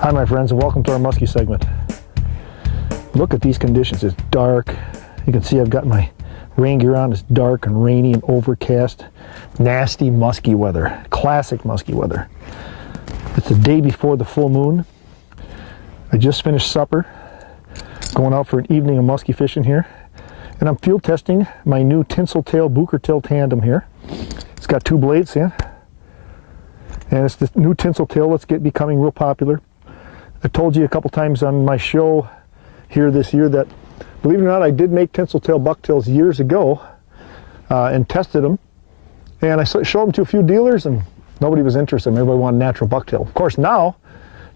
Hi my friends, and welcome to our musky segment. Look at these conditions. It's dark. You can see I've got my rain gear on. It's dark and rainy and overcast. Nasty musky weather. Classic musky weather. It's the day before the full moon. I just finished supper. Going out for an evening of musky fishing here. And I'm field testing my new Tinseltail Buchertail tandem here. It's got two blades, see? And it's the new Tinseltail that's becoming real popular. I told you a couple times on my show here this year that, believe it or not, I did make Tinseltail bucktails years ago and tested them. And I showed them to a few dealers and nobody was interested. Everybody wanted natural bucktail. Of course, now,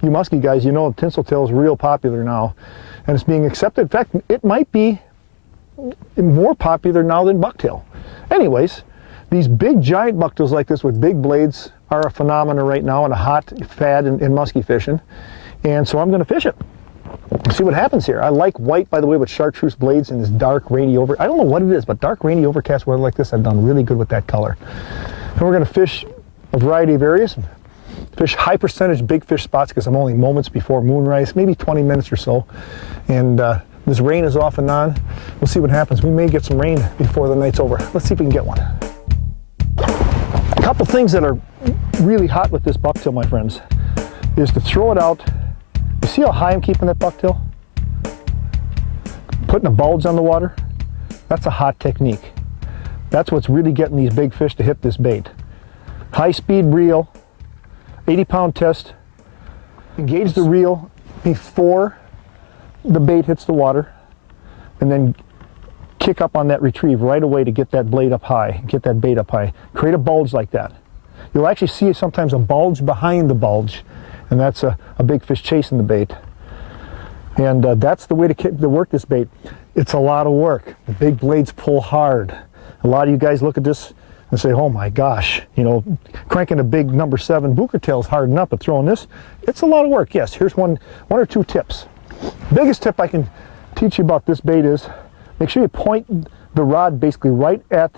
you musky guys, you know Tinseltail is real popular now. And it's being accepted. In fact, it might be more popular now than bucktail. Anyways, these big giant bucktails like this with big blades are a phenomenon right now and a hot fad in musky fishing. And so I'm going to fish it. See what happens here. I like white, by the way, with chartreuse blades in this dark, rainy I don't know what it is, but dark, rainy, overcast weather like this, I've done really good with that color. And we're going to fish a variety of areas. Fish high percentage big fish spots because I'm only moments before moonrise, maybe 20 minutes or so. And this rain is off and on. We'll see what happens. We may get some rain before the night's over. Let's see if we can get one. A couple things that are really hot with this bucktail, my friends, is to throw it out. You see how high I'm keeping that bucktail? Putting a bulge on the water. That's a hot technique. That's what's really getting these big fish to hit this bait. High speed reel, 80-pound test. Engage the reel before the bait hits the water, and then kick up on that retrieve right away to get that blade up high, get that bait up high. Create a bulge like that. You'll actually see sometimes a bulge behind the bulge, and that's a big fish chasing the bait. And that's the way to work this bait. It's a lot of work. The big blades pull hard. A lot of you guys look at this and say, oh my gosh, you know, cranking a big number 7 Buchertail is hard enough, but throwing this, it's a lot of work. Yes, here's one or two tips. Biggest tip I can teach you about this bait is make sure you point the rod basically right at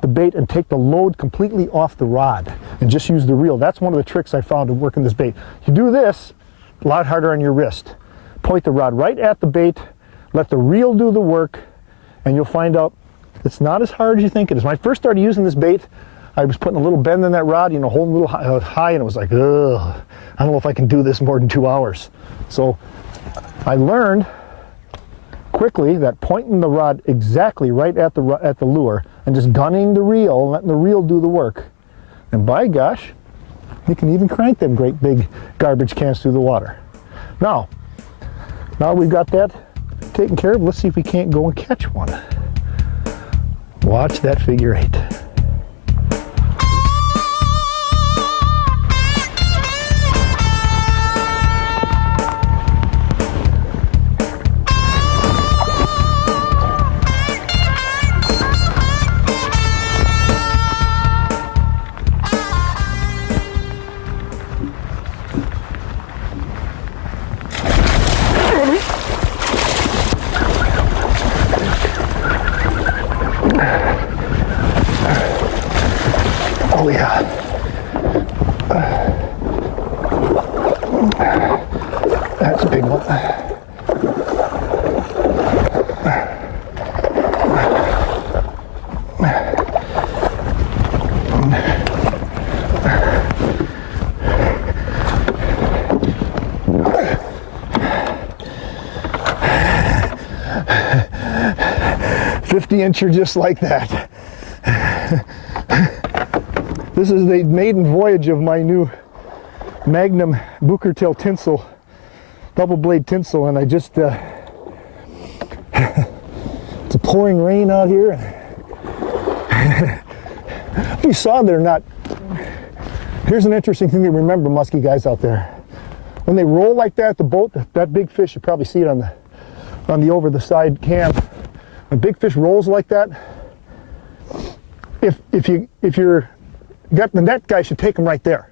the bait and take the load completely off the rod and just use the reel. That's one of the tricks I found in working this bait. You do this, a lot harder on your wrist. Point the rod right at the bait, let the reel do the work, and you'll find out it's not as hard as you think it is. When I first started using this bait, I was putting a little bend in that rod, you know, holding a little high, and it was like, ugh, I don't know if I can do this more than 2 hours. So I learned quickly that pointing the rod exactly right at the lure and just gunning the reel, letting the reel do the work, and by gosh, you can even crank them great big garbage cans through the water. Now we've got that taken care of, let's see if we can't go and catch one. Watch that figure 8. Oh yeah. That's a big one. $50-incher just like that. This is the maiden voyage of my new Magnum Buchertail tinsel, double blade tinsel, and I just, it's a pouring rain out here. If you saw they're not, here's an interesting thing to remember, musky guys out there. When they roll like that, the boat, that big fish, you probably see it on the over the side cam. When big fish rolls like that, if you're got the net guy, should take them right there.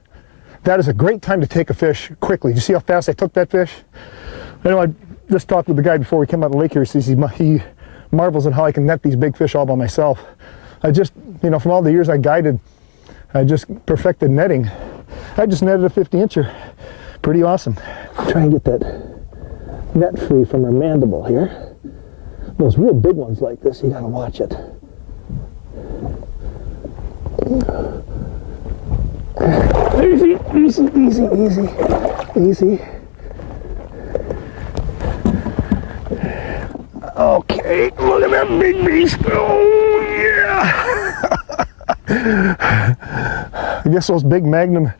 That is a great time to take a fish quickly. You see how fast I took that fish? I know I just talked with the guy before we came out of the lake here. He marvels at how I can net these big fish all by myself. I just, you know, from all the years I guided, I just perfected netting. I just netted a 50-incher Pretty awesome. Try and get that net free from her mandible here. Those real big ones like this, you gotta watch it. Easy, easy, easy, easy, easy. Okay, look at that big beast. Oh, yeah. I guess those big Magnum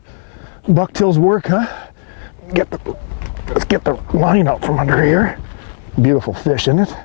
bucktails work, huh? Let's get the line out from under here. Beautiful fish, isn't it?